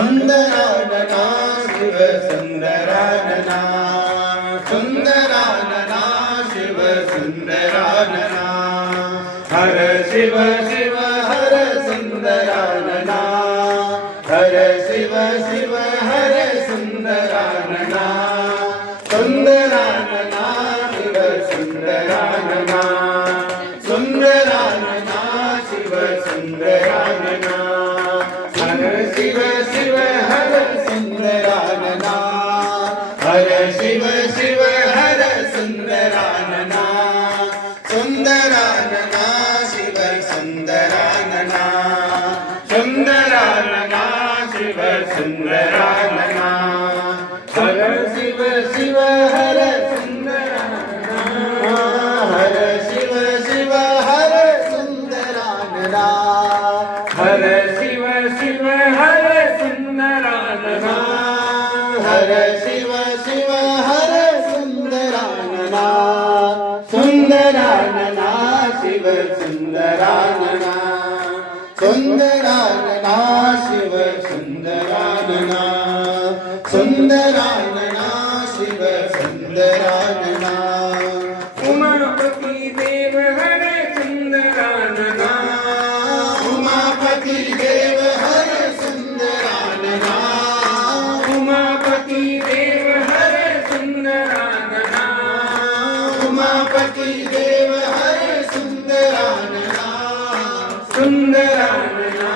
सुंदरानना Shiv सुंदरानना सुंदरानना Shiv सुंदरानना हर Shiv Shiv हर सुंदरानना हर Shiv Shiv हर सुंदरानना सुंदरानना Shiv सुंदरानना सुंदरानना Shiv सुंदरानना हर Shiv Shiv हर सुंदरानना हर Shiv Shiv हर सुंदरानना सुंदरानना Shiv सुंदरानना सुंदरानना Shiv सुंदरानना हर Shiv Shiv हर सुंदरानना हर Shiv Shiv हर सुंदरानना हर Shiv Shiv हर सुंदरानना हर Shiv Shiv हर सुंदरानना सुंदरानना Shiv सुंदरानना सुंदरानना Shiv सुंदरानना सुंदरानना Shiv सुंदरानना Umapati देव हर सुंदरानना Umapati देव हर सुंदरानना Umapati देव हर सुंदरानना Umapati देव हर सुंदरानना सुंदरानना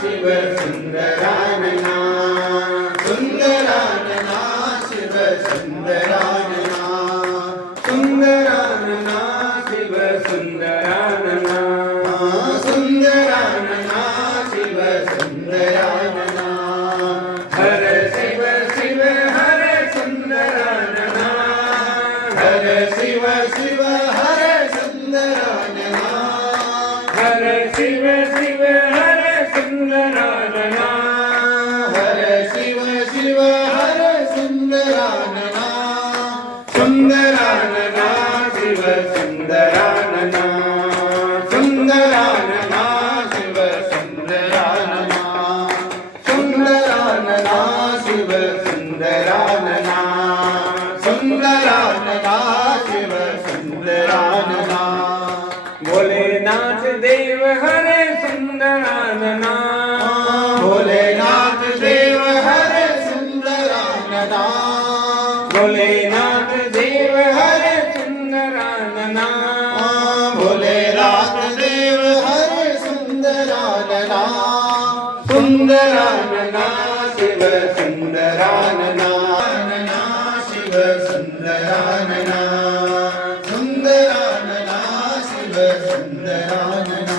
Shiv सुंदरानना सुंदरानना Shiv सुंदरानना सुंदरानना Shiv सुंदरानना सुंदरानना Shiv सुंदरानना हर Shiv Shiv हर सुंदरानना हर Shiv Shiv हर सुंदरानना हर Shiv Shiv हर सुंदरानना हर Shiv Shiv हर सुंदरानना सुंदरानना Shiv सुंदरानना सुंदरानना Shiv सुंदरानना सुंदरानना Shiv सुंदरानना सुंदरानना Shiv सुंदरानना Bholenath देव हरे सुंदरानना Bholenath देव हरे सुंदरानना Bholenath देव हरे सुंदरानना Bholenath देव हरे सुंदरानना सुंदरानना Shiv सुंदरानना Shiv सुंदरानना सुंदरानना Shiv सुंदरानना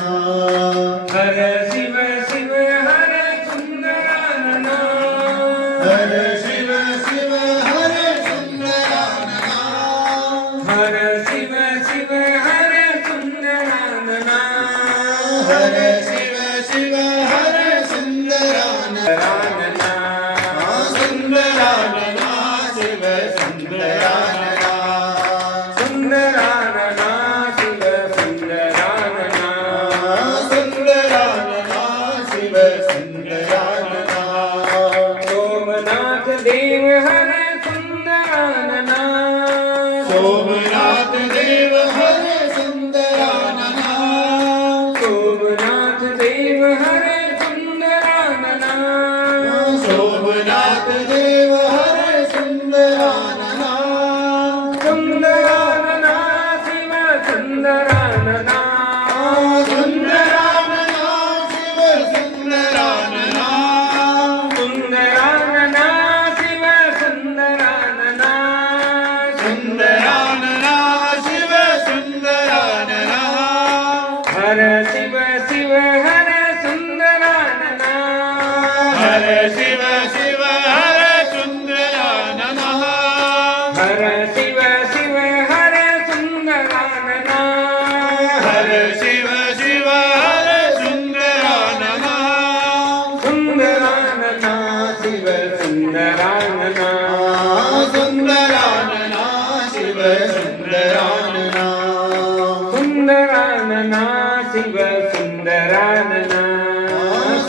हर Shiv Shiv हर सुंदरानना हर Shiv Shiv हर सुंदरानना हर Shiv Shiv हर सुंदरानना हर Shiv Shiv हर सुंदरानना सुंदरानना Shiv सुंदरानना सुंदरानना Shiv सुंदरानना सुंदरानना Shiv सुंदरानना Somnath देव हर सुंदरानना Somnath देव हर सुंदरानना Somnath देव हर सुंदरानना Somnath देव हर सुंदरानना सुंदरानना Shiv सुंदरानना सुंदरानना Shiv सुंदरानना सुंदरानना Shiv सुंदरानना सुंदरानना Shiv सुंदरानना हर Shiv Shiv हर सुंदरानना हर Shiv Shiv हर सुंदरानना हर Shiv Shiv हर सुंदरानना हर Shiv Shiv हर सुंदरानना सुंदरानना Shiv सुंदरानना सुंदरानना Shiv सुंदरानना सुंदरानना Shiv सुंदरानना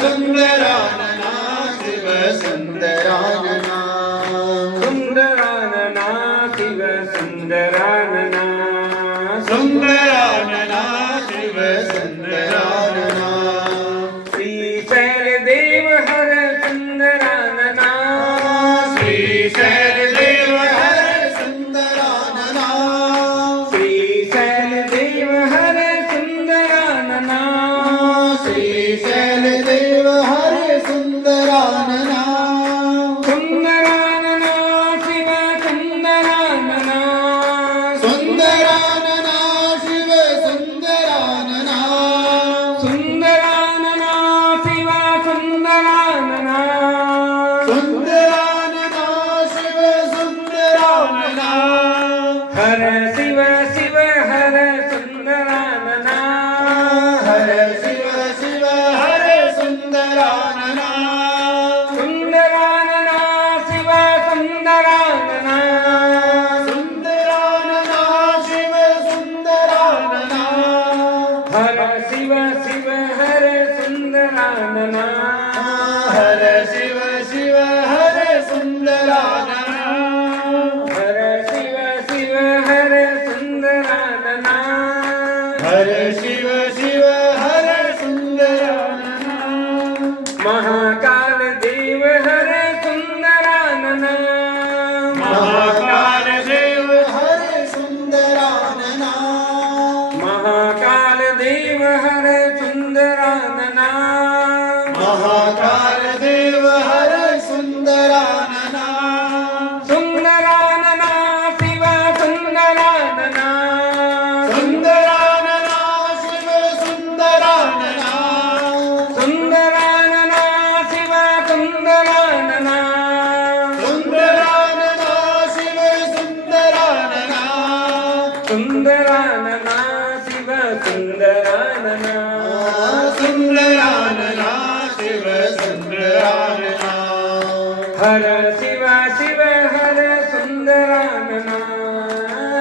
सुंदरानना Shiv सुंदरानना Shiv सुंदरानना हर Shiv Shiv हर सुंदरानना हर Shiv Shiv हर सुंदरानना सुंदरानना Shiv सुंदरानना सुंदरानना Shiv सुंदरानना हर Shiv Shiv हर सुंदरानना हर Shiv Shiv हर सुंदरानना हर Shiv Shiv हर सुंदरानना हर Shiv Shiv हर सुंदरानना Mahakal देव हर सुंदरानना Mahakal देव हर सुंदरानना Mahakal देव हर सुंदरानना Mahakal देव हर सुंदरानना सुंदरानना Shiv सुंदरानना सुंदरानना Shiv सुंदरानना सुंदरानना Shiv सुंदरानना सुंदरानना Shiv सुंदरानना सुंदरानना Shiv सुंदरानना सुंदरानना Shiv सुंदरानना हर Shiv Shiv हर सुंदरानना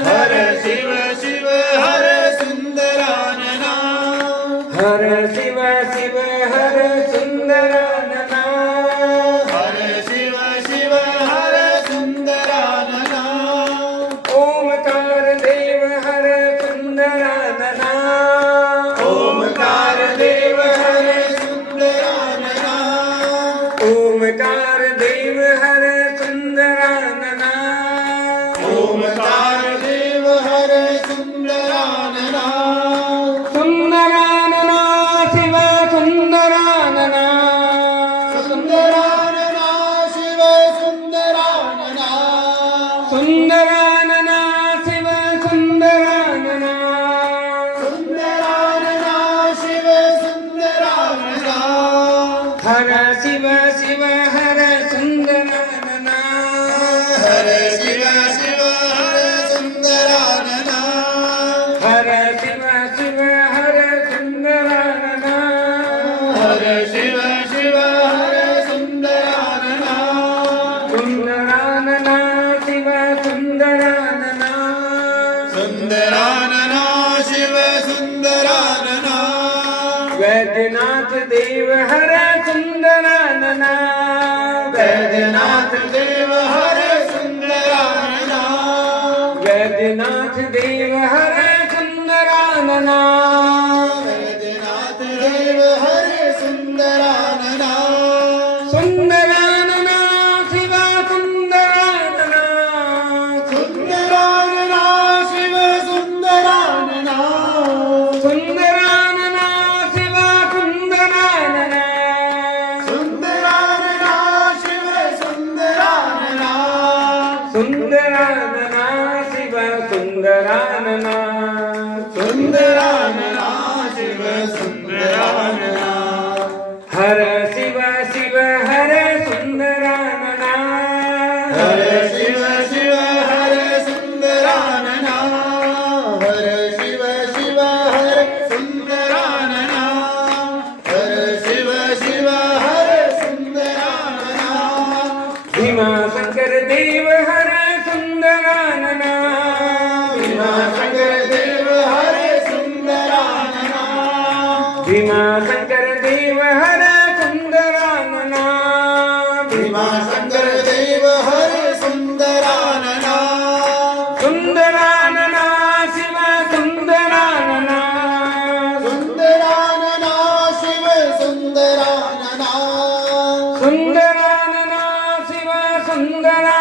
हर Shiv Shiv हर सुंदरानना हर Shiv Shiv हर सुंदरानना हर Shiv Shiv हर सुंदरानना Omkar देव हर सुंदरानना Omkar देव हर सुंदरानना Omkar देव हर सुंदरानना Omkar देव हर सुंदरानना सुंदरानना Shiv सुंदरानना सुंदरानना Shiv सुंदरानना सुंदरानना Shiv सुंदरानना सुंदरानना Shiv सुंदरानना हर Shiv Shiv हर सुंदरानना हर Shiv Shiv हर सुंदरानना हर Shiv Shiv हर सुंदरानना हर Shiv Shiv हर सुंदरानना सुंदरानना Shiv सुंदरानना सुंदरानना Shiv सुंदरानना Vaidyanath देव हर सुंदरानना Vaidyanath देव हर सुंदरानना Vaidyanath देव हर सुंदरानना Vaidyanath देव हर सुंदरानना सुंदरानना Shiv सुंदरानना सुंदरानना Shiv सुंदरानना सुंदरानना Shiv सुंदरानना सुंदरानना Shiv सुंदरानना सुंदरानना Shiv सुंदरानना सुंदरानना Shiv सुंदरानना हर Shiv Shiv हर सुंदरानना हर Shiv Shiv हर सुंदरानना हर Shiv Shiv हर सुंदरानना हर Shiv Shiv हर सुंदरानना Bhimashankar देव हर सुंदरानना Bhimashankar देव हर सुंदरानना Bhimashankar देव हर सुंदरानना Bhimashankar देव हर सुंदरानना सुंदरानना Shiv सुंदरानना सुंदरानना Shiv सुंदरानना सुंदरानना Shiv सुंदरा